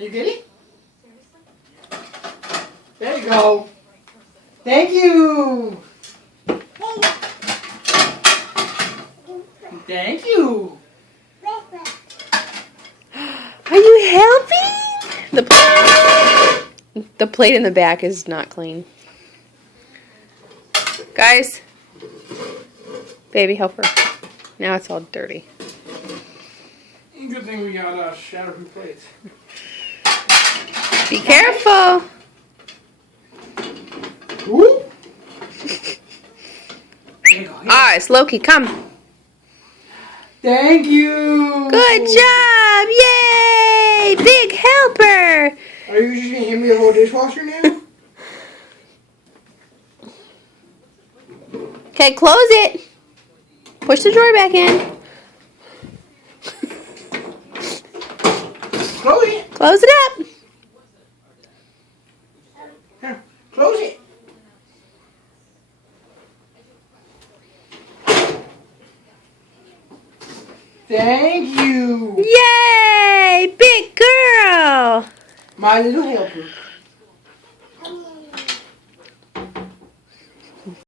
You get it? There you go. Thank you. Thank you. Are you helping? The plate in the back is not clean. Guys, baby, help her. Now it's all dirty. Good thing we got shatterproof plates. Be careful. Woo. Ah, it's Loki. Come. Thank you. Good job. Yay. Big helper. Are you just going to hand me the whole dishwasher now? Okay, close it. Push the drawer back in. Close it. Close it up. Here, close it. Thank you. Yay. Big girl. My little helper.